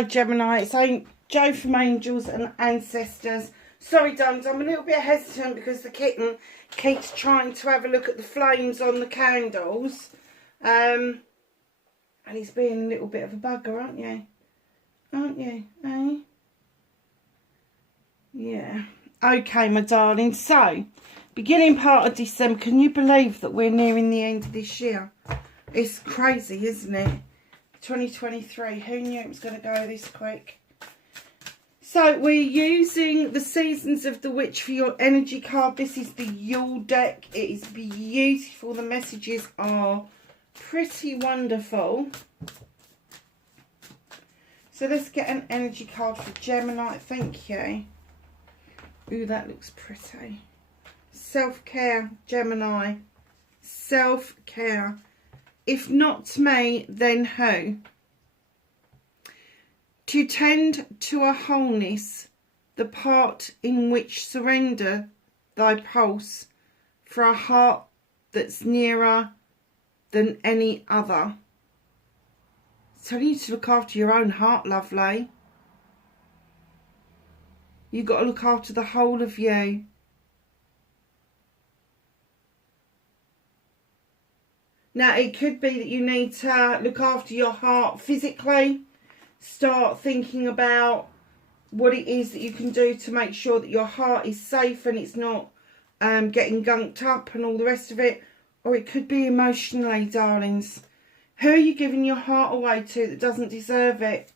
Hi Gemini, it's Joe from Angels and Ancestors. Sorry darlings, I'm a little bit hesitant because the kitten keeps trying to have a look at the flames on the candles. And he's being a little bit of a bugger, aren't you? Aren't you, eh? Yeah. Okay, my darling, so beginning part of December, can you believe that we're nearing the end of this year? It's crazy, isn't it? 2023, who knew it was going to go this quick? So we're using the Seasons of the Witch for your energy card. This is the Yule deck. It is beautiful. The messages are pretty wonderful. So let's get an energy card for Gemini. Thank you. Ooh, that looks pretty. Self-care, Gemini. Self-care. If not me, then who? To tend to a wholeness, the part in which surrender thy pulse for a heart that's nearer than any other. It's telling you to look after your own heart, lovely. You've got to look after the whole of you. Now, it could be that you need to look after your heart physically. Start thinking about what it is that you can do to make sure that your heart is safe and it's not getting gunked up and all the rest of it. Or it could be emotionally, darlings. Who are you giving your heart away to that doesn't deserve it?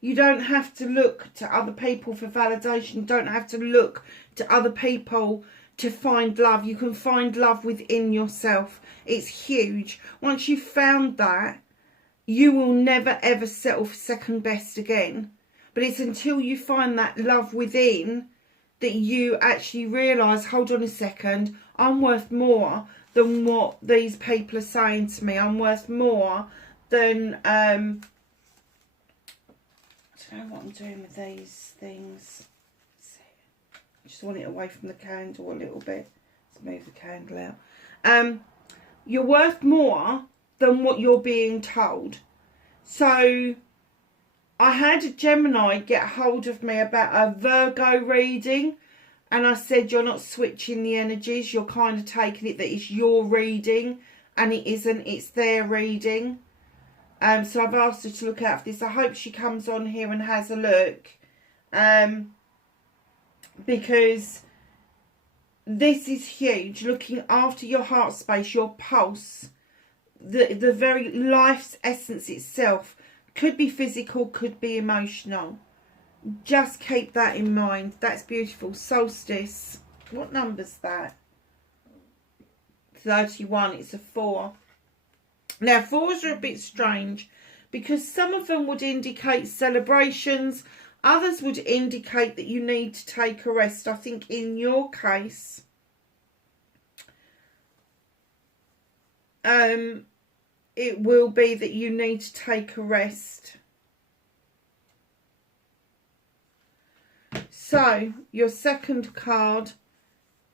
You don't have to look to other people for validation. You don't have to look to other people to find love. You can find love within yourself. It's huge. Once you've found that, you will never ever settle for second best again. But it's until you find that love within that you actually realise, hold on a second, I'm worth more than what these people are saying to me. I'm worth more than I don't know what I'm doing with these things. I just want it away from the candle a little bit. Let's move the candle out. You're worth more than what you're being told. So I had a Gemini get hold of me about a Virgo reading, and I said, you're not switching the energies, you're kind of taking it that it's your reading and it isn't, it's their reading. So I've asked her to look out for this. I hope she comes on here and has a look, because this is huge. Looking after your heart space, your pulse, the very life's essence itself. Could be physical, could be emotional. Just keep that in mind. That's beautiful. Solstice. What number's that? 31. It's a 4. Now, 4s are a bit strange because some of them would indicate celebrations. Others would indicate that you need to take a rest. I think in your case, it will be that you need to take a rest. So, your second card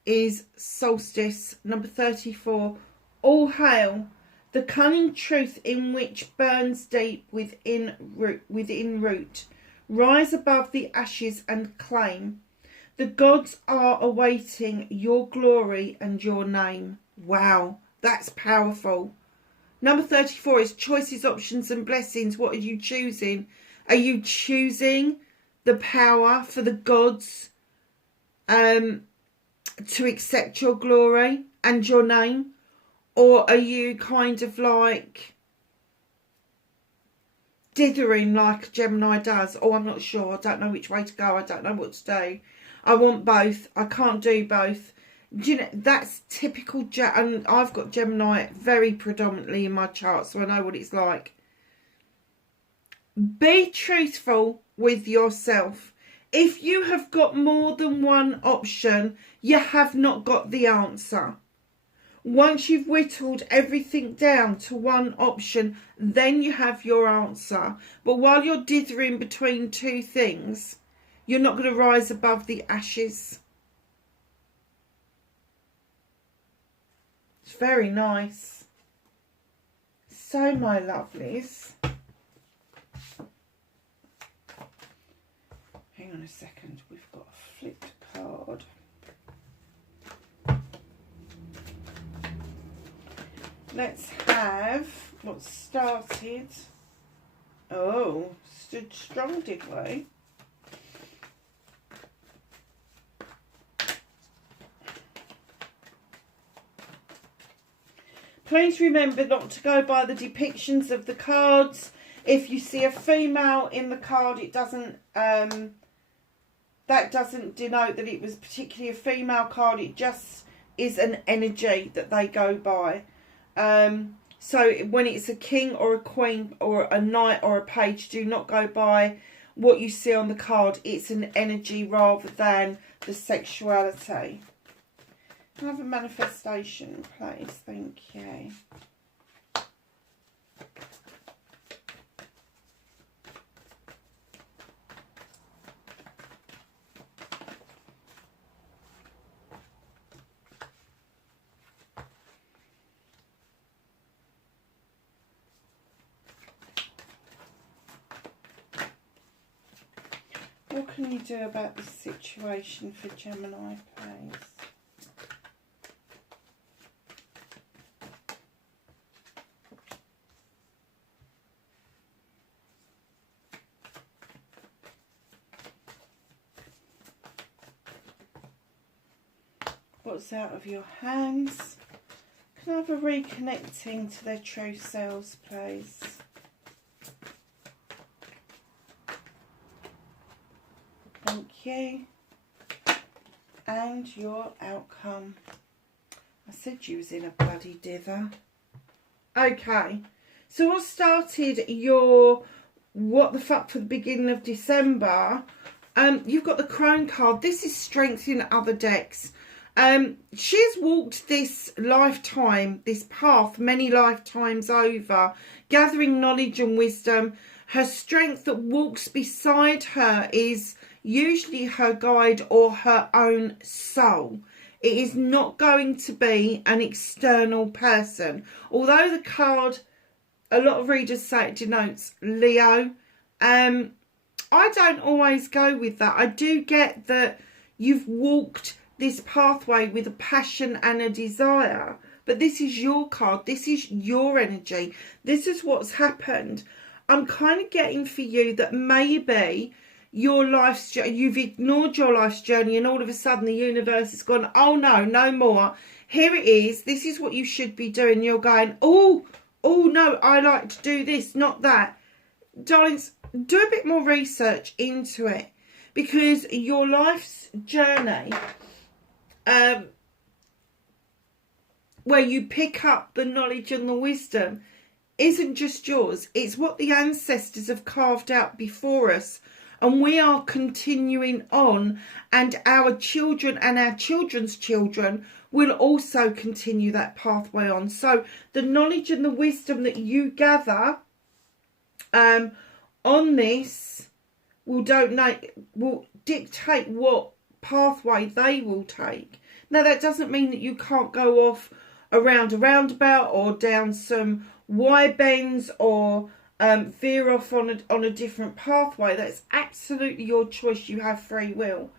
is Solstice, number 34. All hail, the cunning truth in which burns deep within root. Rise above the ashes and claim. The gods are awaiting your glory and your name. Wow, that's powerful. Number 34 is choices, options and blessings. What are you choosing? Are you choosing the power for the gods to accept your glory and your name? Or are you kind of like dithering like Gemini does? Oh, I'm not sure. I don't know which way to go. I don't know what to do. I want both. I can't do both. Do you know, that's typical, and I've got Gemini very predominantly in my chart, so I know what it's like. Be truthful with yourself. If you have got more than one option, you have not got the answer. Once you've whittled everything down to one option, then you have your answer. But while you're dithering between two things, you're not going to rise above the ashes. It's very nice. So, my lovelies, Hang on a second, we've got a flipped card. Let's have what started. Oh, stood strong, did we? Please remember not to go by the depictions of the cards. If you see a female in the card, it doesn't that doesn't denote that it was particularly a female card. It just is an energy that they go by. So when it's a king or a queen or a knight or a page, do not go by what you see on the card. It's an energy rather than the sexuality. Can I have a manifestation, please? Thank you. What can you do about this situation for Gemini, please? What's out of your hands? Can I have a reconnecting to their true selves, please? Thank you. And your outcome. I said you was in a bloody dither. Okay. So what started your what the fuck for the beginning of December? You've got the Crone card. This is strength in other decks. She's walked this lifetime, this path, many lifetimes over, gathering knowledge and wisdom. Her strength that walks beside her is usually her guide or her own soul. It is not going to be an external person. Although the card, a lot of readers say it denotes Leo. I don't always go with that. I do get that you've walked this pathway with a passion and a desire, but this is your card. This is your energy. This is what's happened. I'm kind of getting for you that maybe your life's you've ignored your life's journey, and all of a sudden the universe has gone, oh no, no more. Here it is. This is what you should be doing. You're going, oh no, I like to do this, not that. Darlings, do a bit more research into it, because your life's journey, where you pick up the knowledge and the wisdom, isn't just yours. It's what the ancestors have carved out before us, and we are continuing on, and our children and our children's children will also continue that pathway on. So the knowledge and the wisdom that you gather on this will dictate what pathway they will take. Now, that doesn't mean that you can't go off around a roundabout or down some Y bends or veer off on a different pathway. That's absolutely your choice. You have free will.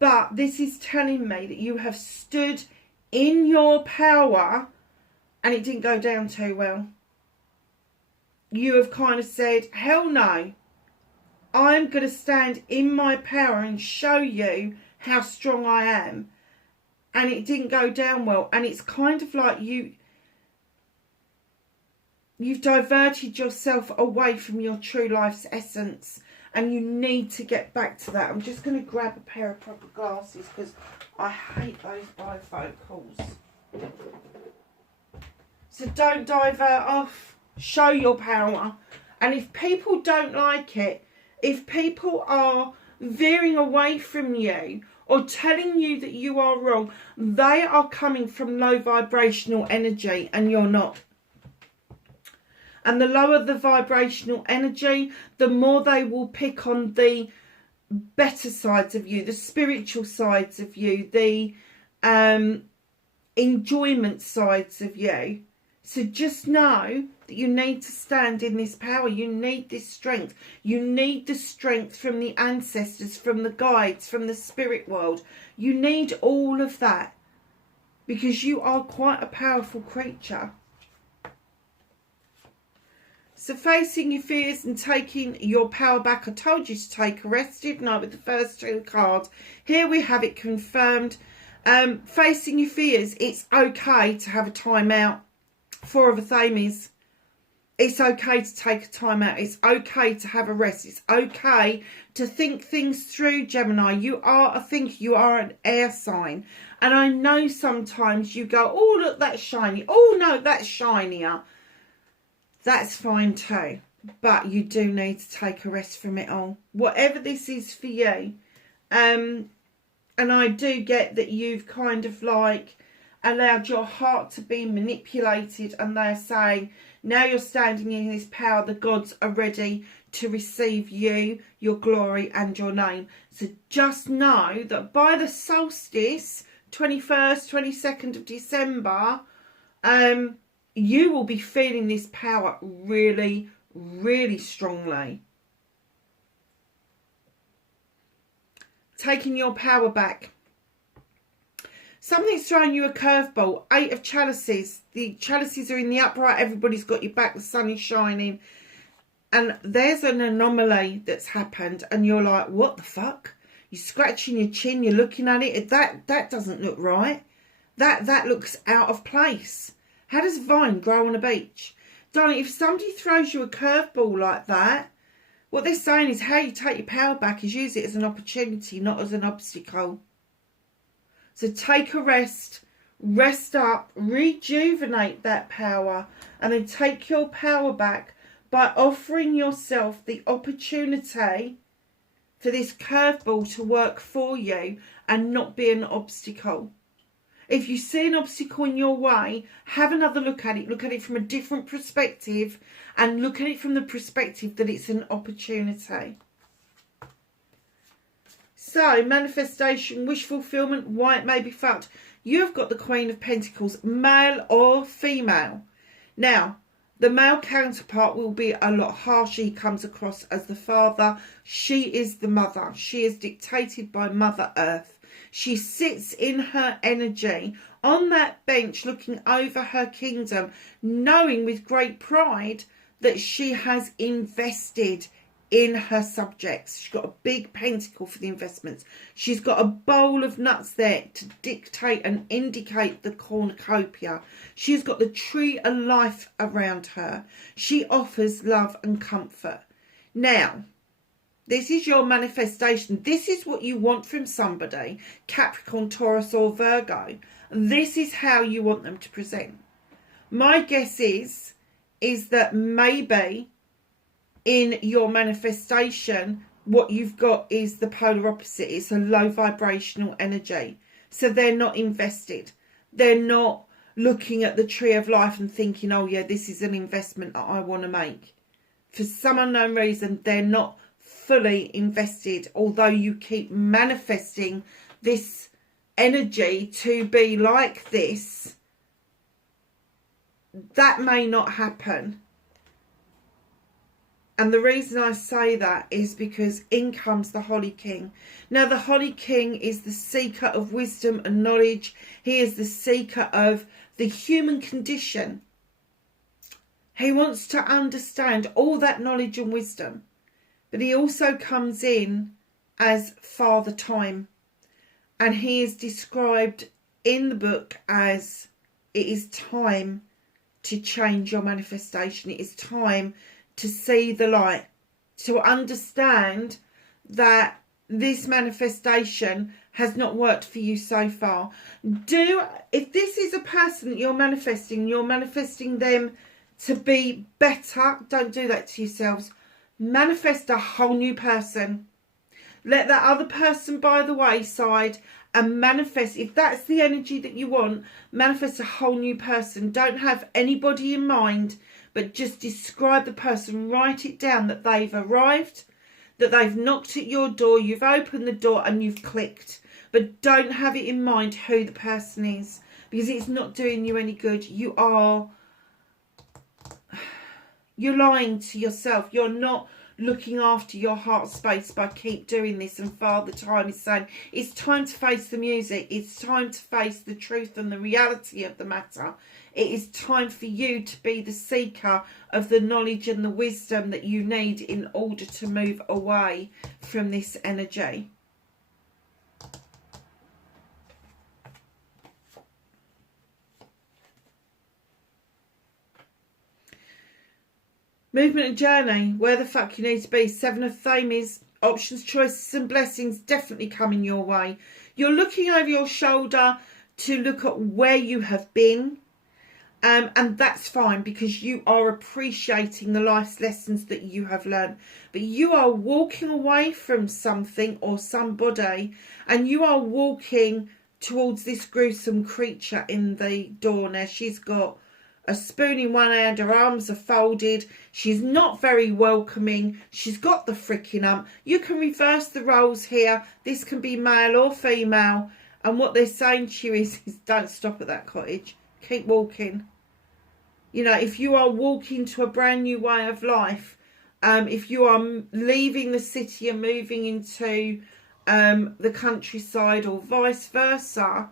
But this is telling me that you have stood in your power, and it didn't go down too well. You have kind of said, hell no, I'm going to stand in my power and show you how strong I am. And it didn't go down well. And it's kind of like you've diverted yourself away from your true life's essence, and you need to get back to that. I'm just going to grab a pair of proper glasses because I hate those bifocals. So don't divert off. Show your power. And if people don't like it, if people are veering away from you or telling you that you are wrong, they are coming from low vibrational energy, and you're not. And the lower the vibrational energy, the more they will pick on the better sides of you, the spiritual sides of you, the enjoyment sides of you. So just know that you need to stand in this power. You need this strength. You need the strength from the ancestors, from the guides, from the spirit world. You need all of that because you are quite a powerful creature. So facing your fears and taking your power back. I told you to take a rest, didn't I, with the first two cards. Here we have it confirmed. Facing your fears, it's okay to have a time out. Four of a Thames. It's okay to take a time out. It's okay to have a rest. It's okay to think things through, Gemini. You are a thinker. You are an air sign. And I know sometimes you go, oh, look, that's shiny. Oh, no, that's shinier. That's fine too. But you do need to take a rest from it all. Whatever this is for you. And I do get that you've kind of like allowed your heart to be manipulated, and they're saying now you're standing in this power, the gods are ready to receive you, your glory and your name. So just know that by the solstice, 21st, 22nd of December, you will be feeling this power really, really strongly. Taking your power back. Something's throwing you a curveball. 8 of chalices. The chalices are in the upright. Everybody's got your back. The sun is shining. And there's an anomaly that's happened. And you're like, what the fuck? You're scratching your chin. You're looking at it. That doesn't look right. That looks out of place. How does vine grow on a beach? Darling, if somebody throws you a curveball like that, what they're saying is how you take your power back is use it as an opportunity, not as an obstacle. So take a rest, rest up, rejuvenate that power, and then take your power back by offering yourself the opportunity for this curveball to work for you and not be an obstacle. If you see an obstacle in your way, have another look at it. Look at it from a different perspective and look at it from the perspective that it's an opportunity. So, manifestation, wish fulfillment, why it may be felt. You've got the Queen of Pentacles, male or female. Now, the male counterpart will be a lot harsher. He comes across as the father. She is the mother. She is dictated by Mother Earth. She sits in her energy on that bench looking over her kingdom, knowing with great pride that she has invested in her subjects. She's got a big pentacle for the investments. She's got a bowl of nuts there to dictate and indicate the cornucopia. She's got the tree of life around her. She offers love and comfort. Now, this is your manifestation. This is what you want from somebody, Capricorn, Taurus or Virgo. This is how you want them to present. My guess is that maybe in your manifestation, what you've got is the polar opposite. It's a low vibrational energy. So they're not invested. They're not looking at the tree of life and thinking, oh yeah, this is an investment that I want to make. For some unknown reason, they're not fully invested, although you keep manifesting this energy to be like this. That may not happen. And the reason I say that is because in comes the Holy King. Now, the Holy King is the seeker of wisdom and knowledge. He is the seeker of the human condition. He wants to understand all that knowledge and wisdom. But he also comes in as Father Time. And he is described in the book as it is time to change your manifestation. It is time to see the light, to understand that this manifestation has not worked for you so far. If this is a person that you're manifesting them to be better, don't do that to yourselves. Manifest a whole new person. Let that other person by the wayside and manifest, if that's the energy that you want, manifest a whole new person. Don't have anybody in mind, but just describe the person. Write it down that they've arrived, that they've knocked at your door, you've opened the door and you've clicked. But don't have it in mind who the person is, because it's not doing you any good. You are You're lying to yourself. You're not looking after your heart space by keep doing this. And Father Time is saying, it's time to face the music. It's time to face the truth and the reality of the matter. It is time for you to be the seeker of the knowledge and the wisdom that you need in order to move away from this energy. Movement and journey, where the fuck you need to be. Seven of Thames, options, choices and blessings definitely coming your way. You're looking over your shoulder to look at where you have been. And that's fine, because you are appreciating the life's lessons that you have learned. But you are walking away from something or somebody, and you are walking towards this gruesome creature in the door. Now, she's got a spoon in one hand, her arms are folded, she's not very welcoming, she's got the freaking hump. You can reverse the roles here. This can be male or female, and what they're saying to you is don't stop at that cottage, keep walking. You know, if you are walking to a brand new way of life, if you are leaving the city and moving into the countryside or vice versa,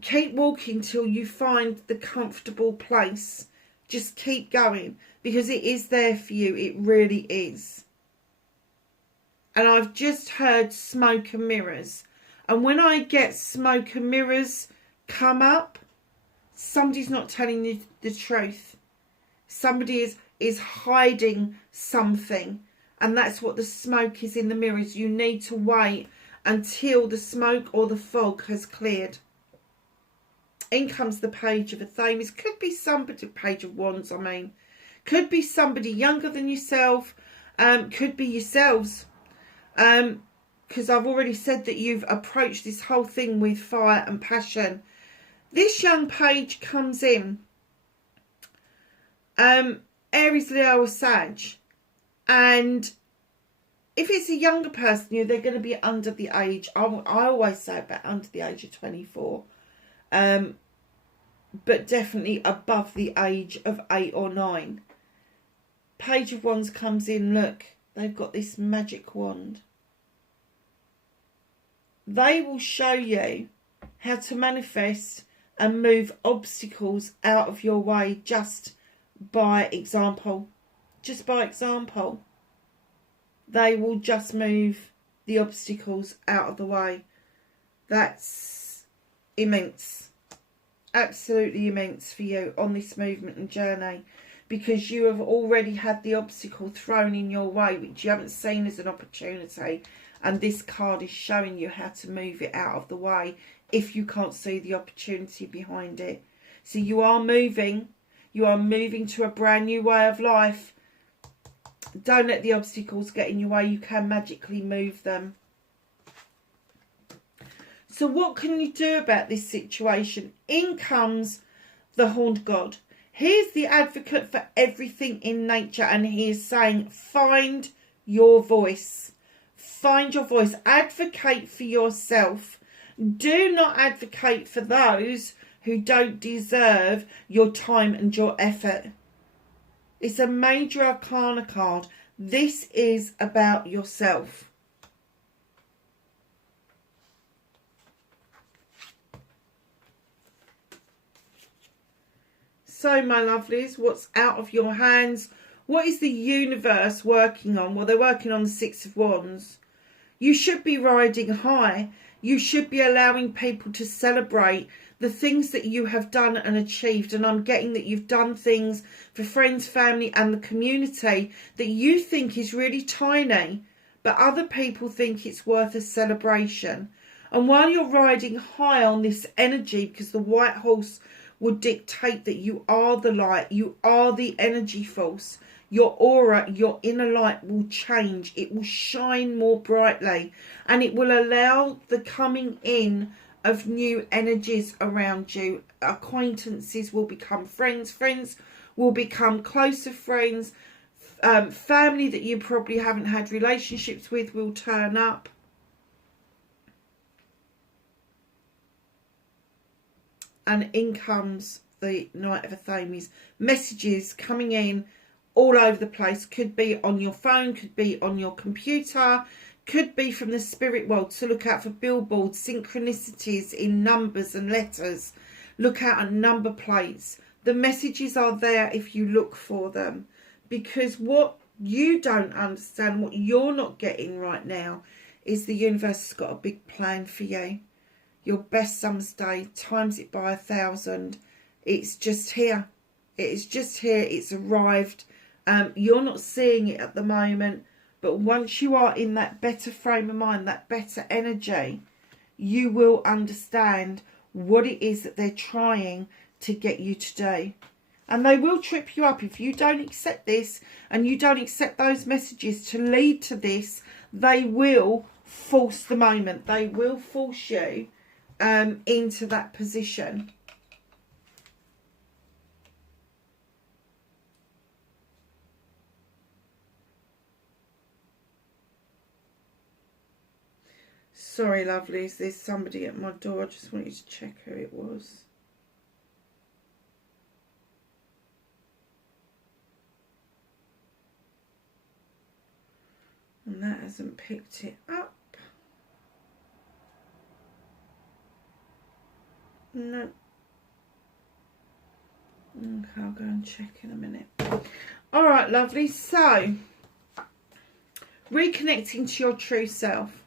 keep walking till you find the comfortable place. Just keep going, because it is there for you. It really is. And I've just heard smoke and mirrors. And when I get smoke and mirrors come up, somebody's not telling you the truth. Somebody is hiding something. And that's what the smoke is in the mirrors. You need to wait until the smoke or the fog has cleared. In comes the Page of Thames. Could be somebody, Page of Wands, I mean. Could be somebody younger than yourself. Could be yourselves. Because I've already said that you've approached this whole thing with fire and passion. This young page comes in. Aries, Leo or Sag. And if it's a younger person, they're going to be under the age. I always say about under the age of 24. But definitely above the age of 8 or 9. Page of Wands comes in. Look, they've got this magic wand. They will show you how to manifest and move obstacles out of your way just by example. Just by example. They will just move the obstacles out of the way. That's immense. Absolutely immense for you on this movement and journey, because you have already had the obstacle thrown in your way which you haven't seen as an opportunity, and this card is showing you how to move it out of the way if you can't see the opportunity behind it. So you are moving to a brand new way of life. Don't let the obstacles get in your way. You can magically move them. So what can you do about this situation? In comes the Horned God. He is the advocate for everything in nature, and he is saying, find your voice. Find your voice. Advocate for yourself. Do not advocate for those who don't deserve your time and your effort. It's a major arcana card. This is about yourself. So, my lovelies, what's out of your hands? What is the universe working on? Well, they're working on the Six of Wands. You should be riding high. You should be allowing people to celebrate the things that you have done and achieved. And I'm getting that you've done things for friends, family and the community that you think is really tiny, but other people think it's worth a celebration. And while you're riding high on this energy, because the white horse will dictate that you are the light, you are the energy force, your aura, your inner light will change. It will shine more brightly, and it will allow the coming in of new energies around you. Acquaintances will become friends. Friends will become closer friends. Family that you probably haven't had relationships with will turn up. And in comes the Knight of Thames. Messages coming in all over the place. Could be on your phone, could be on your computer, could be from the spirit world. So look out for billboards, synchronicities in numbers and letters. Look out at number plates. The messages are there if you look for them. Because what you don't understand, what you're not getting right now, is the universe has got a big plan for you. Your best summer's day, times it by 1,000. It's just here. It is just here. It's arrived. You're not seeing it at the moment. But once you are in that better frame of mind, that better energy, you will understand what it is that they're trying to get you to do. And they will trip you up. If you don't accept this and you don't accept those messages to lead to this, they will force the moment. They will force you into that position. Sorry, lovelies, there's somebody at my door. I just wanted to check who it was. And that hasn't picked it up. No. Okay, I'll go and check in a minute. All right, lovely. So, reconnecting to your true self.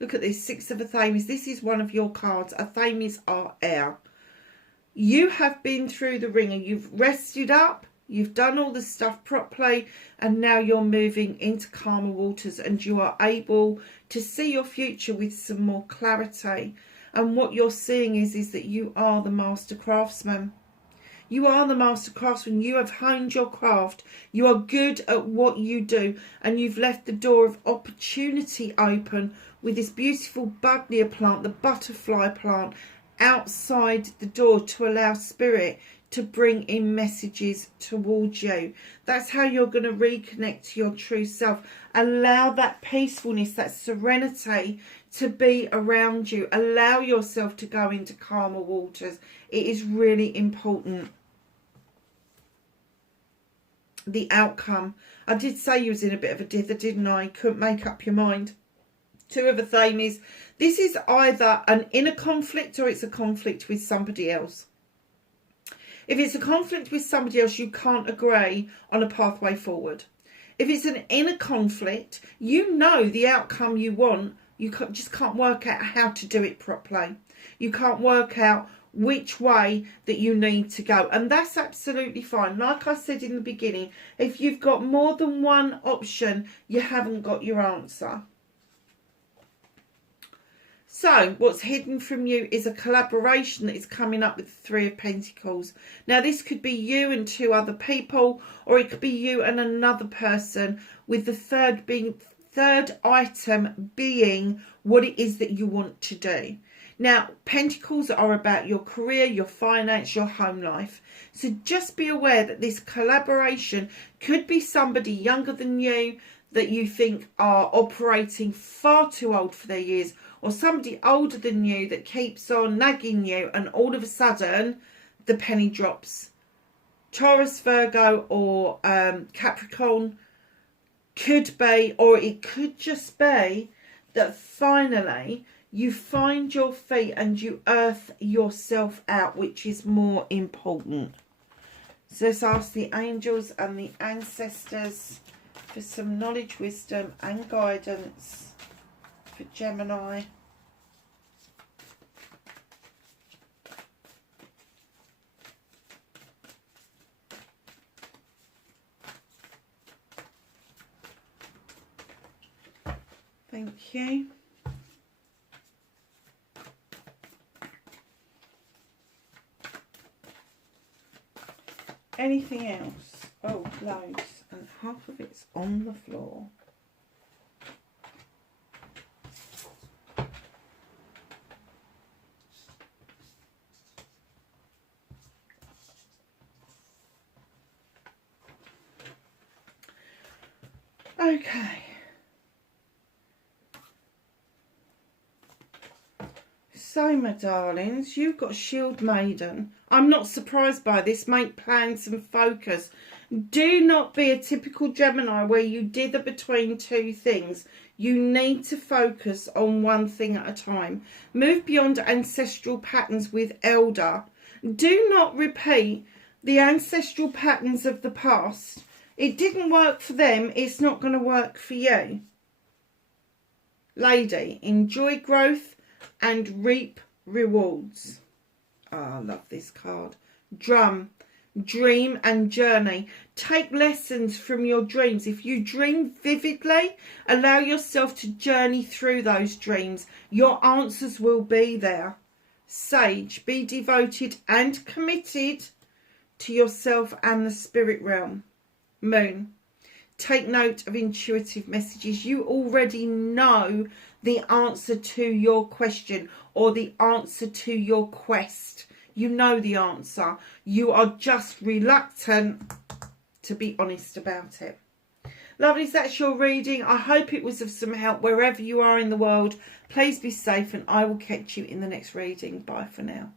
Look at this, Six of Athames. This is one of your cards. Athames are air. You have been through the ringer. You've rested up. You've done all the stuff properly. And now you're moving into calmer waters. And you are able to see your future with some more clarity. And what you're seeing is that you are the master craftsman. You are the master craftsman. You have honed your craft. You are good at what you do. And you've left the door of opportunity open with this beautiful buddleia plant, the butterfly plant, outside the door to allow spirit to bring in messages towards you. That's how you're going to reconnect to your true self. Allow that peacefulness, that serenity to be around you. Allow yourself to go into calmer waters. It is really important. The outcome. I did say you was in a bit of a dither, didn't I? Couldn't make up your mind. Two of Athames. This is either an inner conflict or it's a conflict with somebody else. If it's a conflict with somebody else, you can't agree on a pathway forward. If it's an inner conflict, you know the outcome you want. You just can't work out how to do it properly. You can't work out which way that you need to go. And that's absolutely fine. Like I said in the beginning, if you've got more than one option, you haven't got your answer. So what's hidden from you is a collaboration that is coming up with the Three of Pentacles. Now this could be you and two other people, or it could be you and another person, with the third item being what it is that you want to do. Now, Pentacles are about your career, your finance, your home life. So just be aware that this collaboration could be somebody younger than you that you think are operating far too old for their years, or somebody older than you that keeps on nagging you, and all of a sudden the penny drops. Taurus, Virgo or Capricorn could be, or it could just be that finally you find your feet and you earth yourself out, which is more important. So let's ask the angels and the ancestors for some knowledge, wisdom and guidance for Gemini. Thank you. Anything else? Oh, loads. And half of it's on the floor. Okay. So, my darlings, you've got Shield Maiden. I'm not surprised by this. Make plans and focus. Do not be a typical Gemini where you dither between two things. You need to focus on one thing at a time. Move beyond ancestral patterns with elder. Do not repeat the ancestral patterns of the past. It didn't work for them. It's not going to work for you. Lady, enjoy growth and reap rewards. Oh, I love this card. Drum, dream and journey. Take lessons from your dreams. If you dream vividly, allow yourself to journey through those dreams. Your answers will be there. Sage, be devoted and committed to yourself and the spirit realm. Moon, take note of intuitive messages. You already know the answer to your question or the answer to your quest. You know the answer. You are just reluctant to be honest about it. Lovelies, that's your reading. I hope it was of some help wherever you are in the world. Please be safe and I will catch you in the next reading. Bye for now.